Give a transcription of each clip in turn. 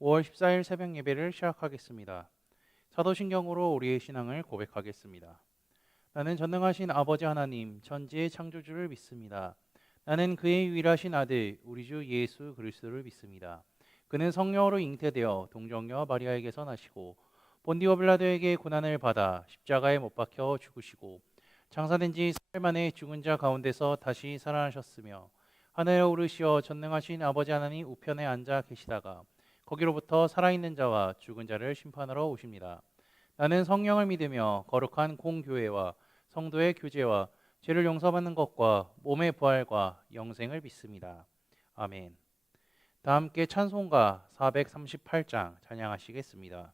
5월 14일 새벽 예배를 시작하겠습니다. 사도신경으로 우리의 신앙을 고백하겠습니다. 나는 전능하신 아버지 하나님, 천지의 창조주를 믿습니다. 나는 그의 유일하신 아들, 우리 주 예수 그리스도를 믿습니다. 그는 성령으로 잉태되어 동정녀 마리아에게서 나시고 본디오 빌라도에게 고난을 받아 십자가에 못 박혀 죽으시고 장사된 지 사흘 만에 죽은 자 가운데서 다시 살아나셨으며 하늘에 오르시어 전능하신 아버지 하나님 우편에 앉아 계시다가 거기로부터 살아있는 자와 죽은 자를 심판하러 오십니다. 나는 성령을 믿으며 거룩한 공교회와 성도의 교제와 죄를 용서받는 것과 몸의 부활과 영생을 믿습니다. 아멘. 다 함께 찬송가 438장 찬양하시겠습니다.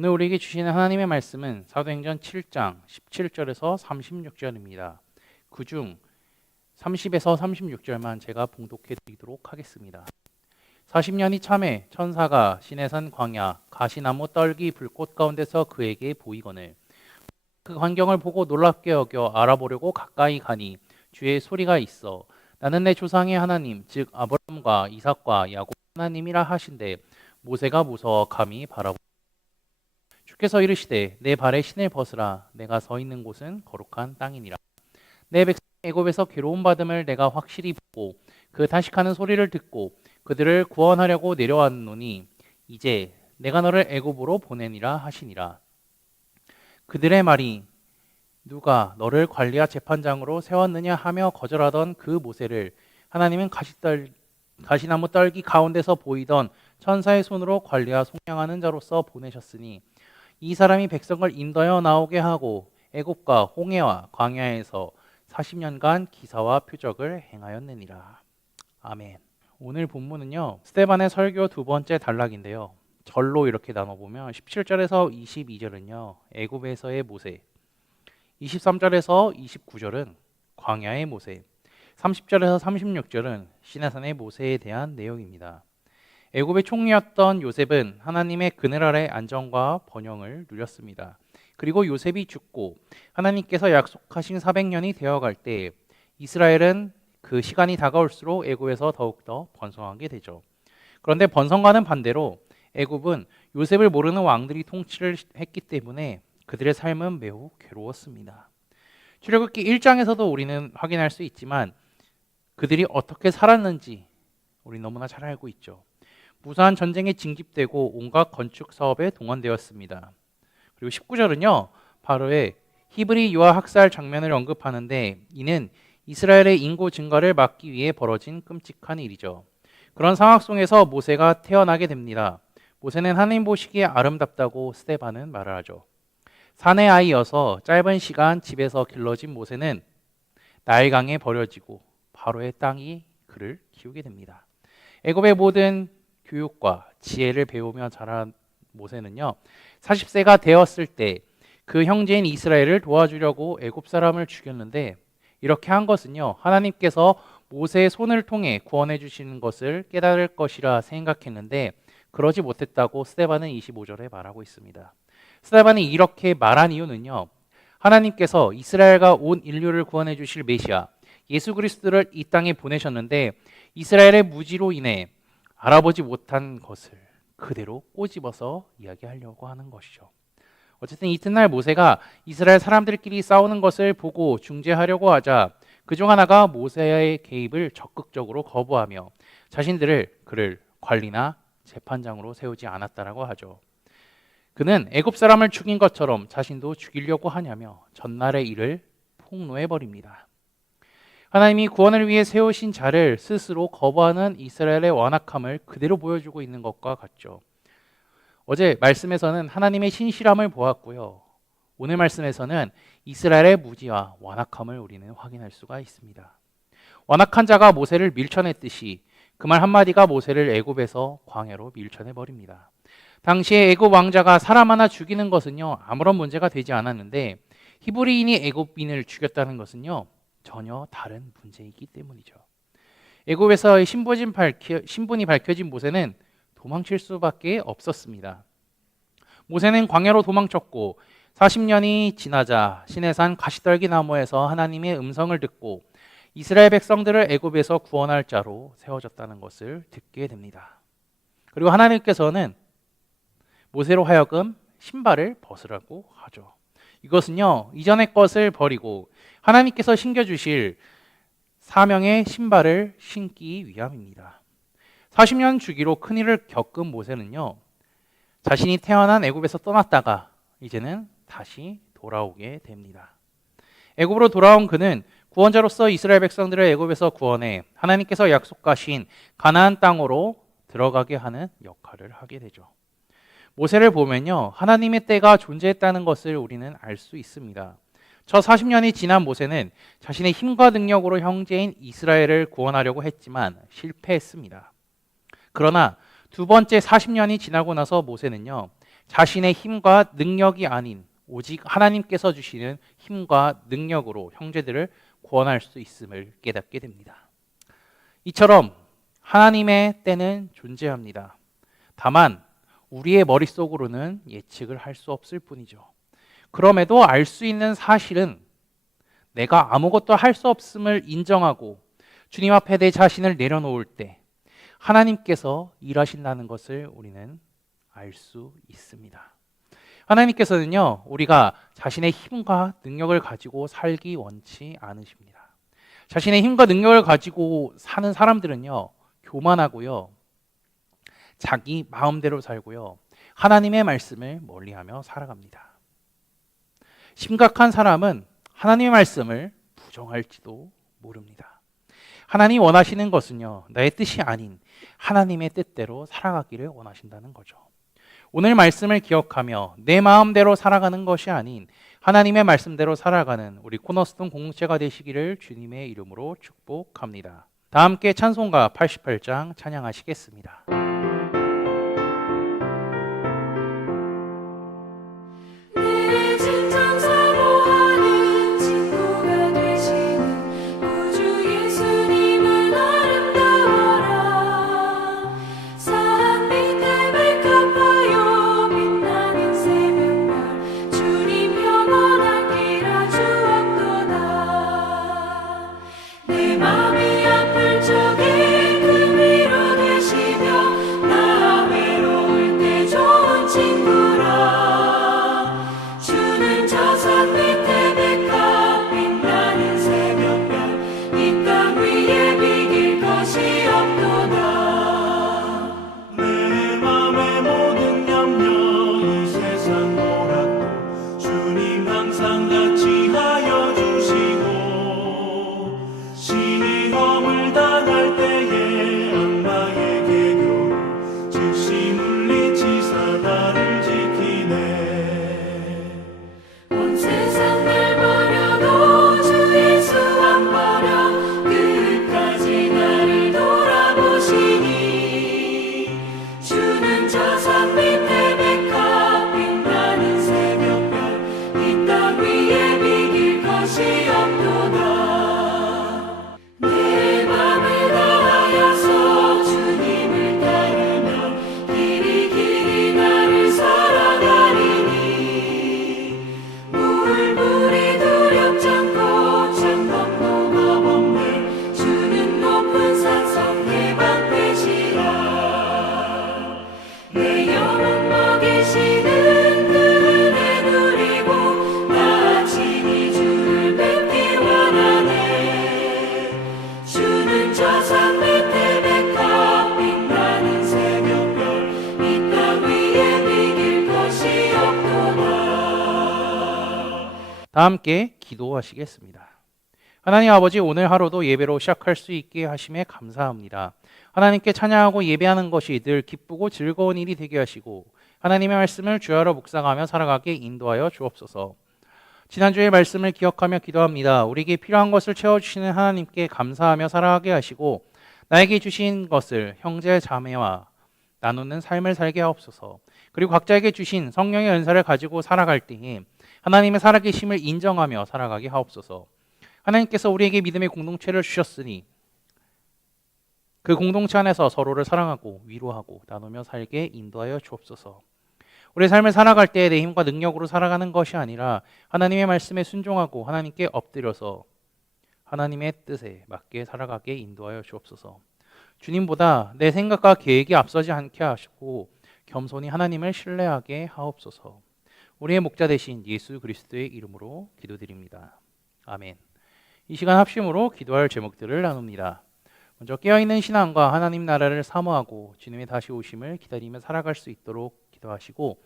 오늘 우리에게 주시는 하나님의 말씀은 사도행전 7장 17절에서 36절입니다. 그중 30에서 36절만 제가 봉독해 드리도록 하겠습니다. 40년이 참에 천사가 시내산 광야 가시나무 떨기 불꽃 가운데서 그에게 보이거늘 그 광경을 보고 놀랍게 여겨 알아보려고 가까이 가니 주의 소리가 있어 나는 내 조상의 하나님 즉 아브라함과 이삭과 야곱 하나님이라 하신대 모세가 무서워 감히 바라보 주께서 이르시되 내 발에 신을 벗으라 내가 서 있는 곳은 거룩한 땅이니라 내 백성 애굽에서 괴로움 받음을 내가 확실히 보고 그 탄식하는 소리를 듣고 그들을 구원하려고 내려왔노니 이제 내가 너를 애굽으로 보내니라 하시니라 그들의 말이 누가 너를 관리와 재판장으로 세웠느냐 하며 거절하던 그 모세를 하나님은 가시나무 떨기 가운데서 보이던 천사의 손으로 관리와 속량하는 자로서 보내셨으니 이 사람이 백성을 인도하여 나오게 하고 애굽과 홍해와 광야에서 40년간 기사와 표적을 행하였느니라. 아멘. 오늘 본문은요. 스데반의 설교 두 번째 단락인데요. 절로 이렇게 나눠보면 17절에서 22절은요. 애굽에서의 모세 23절에서 29절은 광야의 모세 30절에서 36절은 시내산의 모세에 대한 내용입니다. 애굽의 총리였던 요셉은 하나님의 그늘 아래 안정과 번영을 누렸습니다. 그리고 요셉이 죽고 하나님께서 약속하신 400년이 되어갈 때 이스라엘은 그 시간이 다가올수록 애굽에서 더욱더 번성하게 되죠. 그런데 번성과는 반대로 애굽은 요셉을 모르는 왕들이 통치를 했기 때문에 그들의 삶은 매우 괴로웠습니다. 출애굽기 1장에서도 우리는 확인할 수 있지만 그들이 어떻게 살았는지 우리 너무나 잘 알고 있죠. 무사한 전쟁에 징집되고 온갖 건축 사업에 동원되었습니다. 그리고 19절은요. 바로의 히브리 유아 학살 장면을 언급하는데 이는 이스라엘의 인구 증가를 막기 위해 벌어진 끔찍한 일이죠. 그런 상황 속에서 모세가 태어나게 됩니다. 모세는 하나님 보시기에 아름답다고 스데반은 말을 하죠. 사내 아이여서 짧은 시간 집에서 길러진 모세는 나일강에 버려지고 바로의 땅이 그를 키우게 됩니다. 애굽의 모든 교육과 지혜를 배우며 자란 모세는요, 40세가 되었을 때 그 형제인 이스라엘을 도와주려고 애굽 사람을 죽였는데, 이렇게 한 것은요, 하나님께서 모세의 손을 통해 구원해 주시는 것을 깨달을 것이라 생각했는데 그러지 못했다고 스데반은 25절에 말하고 있습니다. 스데반이 이렇게 말한 이유는요, 하나님께서 이스라엘과 온 인류를 구원해 주실 메시아 예수 그리스도를 이 땅에 보내셨는데 이스라엘의 무지로 인해 알아보지 못한 것을 그대로 꼬집어서 이야기하려고 하는 것이죠. 어쨌든 이튿날 모세가 이스라엘 사람들끼리 싸우는 것을 보고 중재하려고 하자 그중 하나가 모세의 개입을 적극적으로 거부하며 자신들을 그를 관리나 재판장으로 세우지 않았다라고 하죠. 그는 애굽 사람을 죽인 것처럼 자신도 죽이려고 하냐며 전날의 일을 폭로해 버립니다. 하나님이 구원을 위해 세우신 자를 스스로 거부하는 이스라엘의 완악함을 그대로 보여주고 있는 것과 같죠. 어제 말씀에서는 하나님의 신실함을 보았고요. 오늘 말씀에서는 이스라엘의 무지와 완악함을 우리는 확인할 수가 있습니다. 완악한 자가 모세를 밀쳐냈듯이 그 말 한마디가 모세를 애굽에서 광야로 밀쳐내 버립니다. 당시에 애굽 왕자가 사람 하나 죽이는 것은요, 아무런 문제가 되지 않았는데 히브리인이 애굽인을 죽였다는 것은요, 전혀 다른 문제이기 때문이죠. 애굽에서의 신분이 밝혀진 모세는 도망칠 수밖에 없었습니다. 모세는 광야로 도망쳤고 40년이 지나자 시내산 가시떨기 나무에서 하나님의 음성을 듣고 이스라엘 백성들을 애굽에서 구원할 자로 세워졌다는 것을 듣게 됩니다. 그리고 하나님께서는 모세로 하여금 신발을 벗으라고 하죠. 이것은요, 이전의 것을 버리고 하나님께서 신겨주실 사명의 신발을 신기 위함입니다. 40년 주기로 큰일을 겪은 모세는요, 자신이 태어난 애굽에서 떠났다가 이제는 다시 돌아오게 됩니다. 애굽으로 돌아온 그는 구원자로서 이스라엘 백성들을 애굽에서 구원해 하나님께서 약속하신 가나안 땅으로 들어가게 하는 역할을 하게 되죠. 모세를 보면요, 하나님의 때가 존재했다는 것을 우리는 알 수 있습니다. 저 40년이 지난 모세는 자신의 힘과 능력으로 형제인 이스라엘을 구원하려고 했지만 실패했습니다. 그러나 두 번째 40년이 지나고 나서 모세는요, 자신의 힘과 능력이 아닌 오직 하나님께서 주시는 힘과 능력으로 형제들을 구원할 수 있음을 깨닫게 됩니다. 이처럼 하나님의 때는 존재합니다. 다만 우리의 머릿속으로는 예측을 할 수 없을 뿐이죠. 그럼에도 알 수 있는 사실은 내가 아무것도 할 수 없음을 인정하고 주님 앞에 내 자신을 내려놓을 때 하나님께서 일하신다는 것을 우리는 알 수 있습니다. 하나님께서는요, 우리가 자신의 힘과 능력을 가지고 살기 원치 않으십니다. 자신의 힘과 능력을 가지고 사는 사람들은요, 교만하고요, 자기 마음대로 살고요, 하나님의 말씀을 멀리하며 살아갑니다. 심각한 사람은 하나님의 말씀을 부정할지도 모릅니다. 하나님이 원하시는 것은요, 나의 뜻이 아닌 하나님의 뜻대로 살아가기를 원하신다는 거죠. 오늘 말씀을 기억하며 내 마음대로 살아가는 것이 아닌 하나님의 말씀대로 살아가는 우리 코너스톤 공동체가 되시기를 주님의 이름으로 축복합니다. 다 함께 찬송가 88장 찬양하시겠습니다. 마음이 아플 적에 그 위로 되시며 다 함께 기도하시겠습니다. 하나님 아버지, 오늘 하루도 예배로 시작할 수 있게 하심에 감사합니다. 하나님께 찬양하고 예배하는 것이 늘 기쁘고 즐거운 일이 되게 하시고 하나님의 말씀을 주야로 묵상하며 살아가게 인도하여 주옵소서. 지난주의 말씀을 기억하며 기도합니다. 우리에게 필요한 것을 채워주시는 하나님께 감사하며 살아가게 하시고 나에게 주신 것을 형제 자매와 나누는 삶을 살게 하옵소서. 그리고 각자에게 주신 성령의 은사를 가지고 살아갈 때에 하나님의 살아계심을 인정하며 살아가게 하옵소서. 하나님께서 우리에게 믿음의 공동체를 주셨으니 그 공동체 안에서 서로를 사랑하고 위로하고 나누며 살게 인도하여 주옵소서. 우리의 삶을 살아갈 때 내 힘과 능력으로 살아가는 것이 아니라 하나님의 말씀에 순종하고 하나님께 엎드려서 하나님의 뜻에 맞게 살아가게 인도하여 주옵소서. 주님보다 내 생각과 계획이 앞서지 않게 하시고 겸손히 하나님을 신뢰하게 하옵소서. 우리의 목자 되신 예수 그리스도의 이름으로 기도드립니다. 아멘. 이 시간 합심으로 기도할 제목들을 나눕니다. 먼저 깨어있는 신앙과 하나님 나라를 사모하고 주님의 다시 오심을 기다리며 살아갈 수 있도록 기도하시고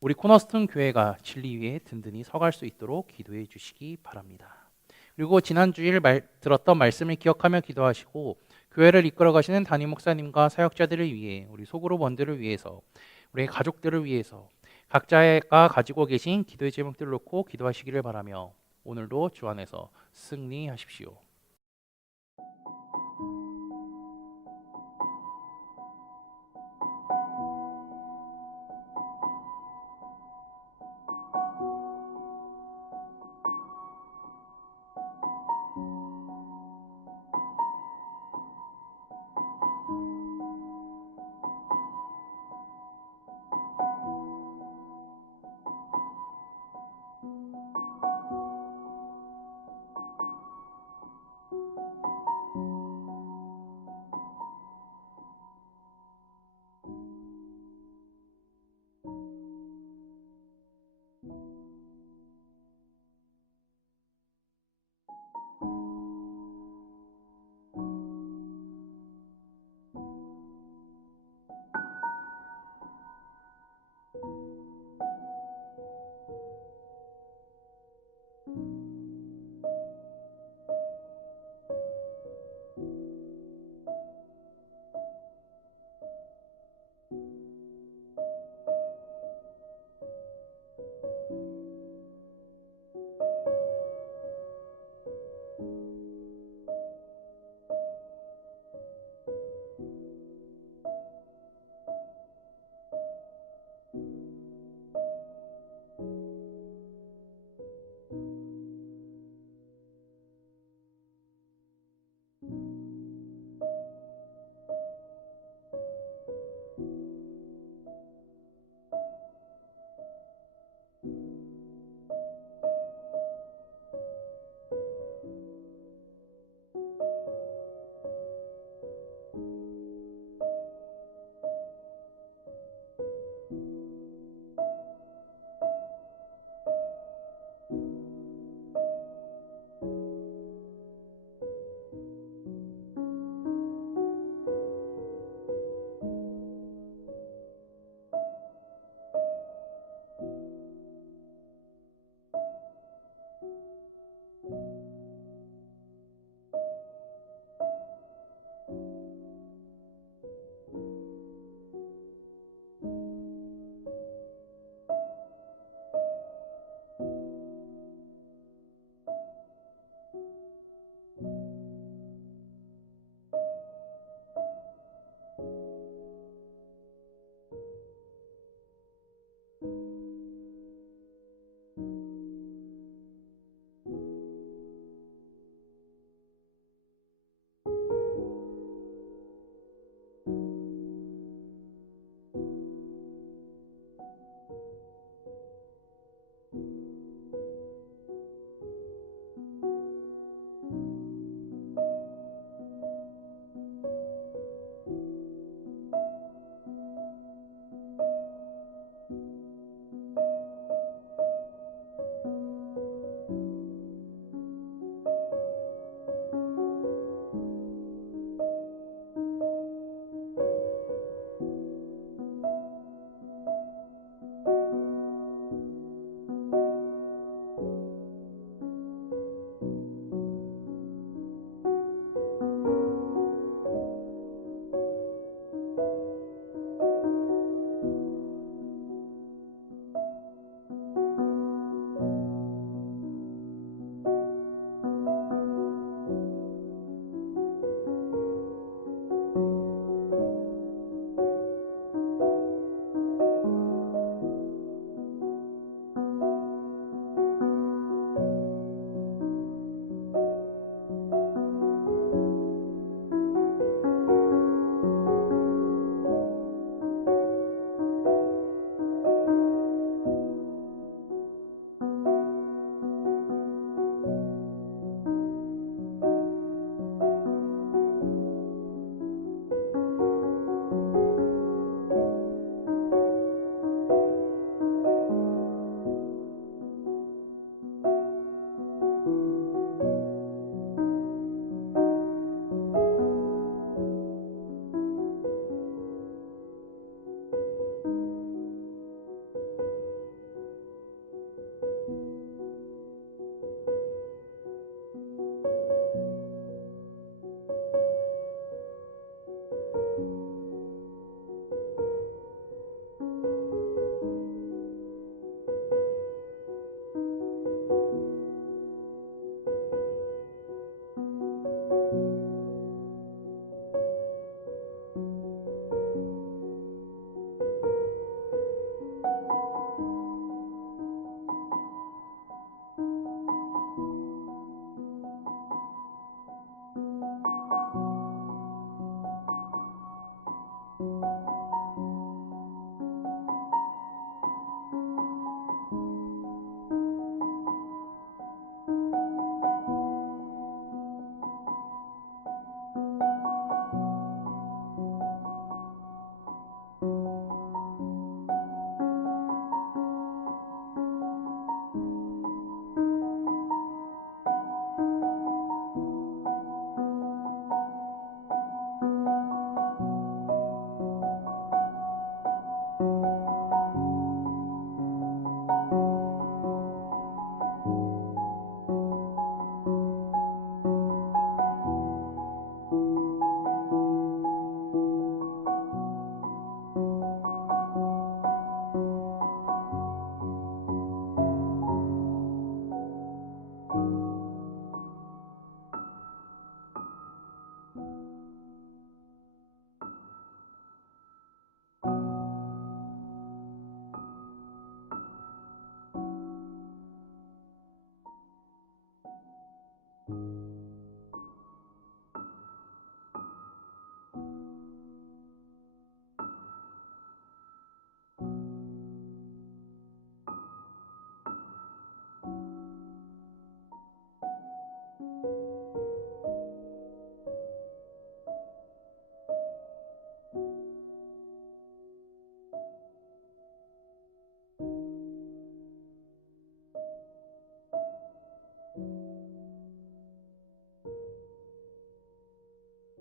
우리 코너스톤 교회가 진리 위에 든든히 서갈 수 있도록 기도해 주시기 바랍니다. 그리고 지난주일 들었던 말씀을 기억하며 기도하시고 교회를 이끌어 가시는 담임 목사님과 사역자들을 위해 우리 소그룹원들을 위해서 우리 가족들을 위해서 각자가 가지고 계신 기도의 제목들을 놓고 기도하시기를 바라며 오늘도 주 안에서 승리하십시오.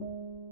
네.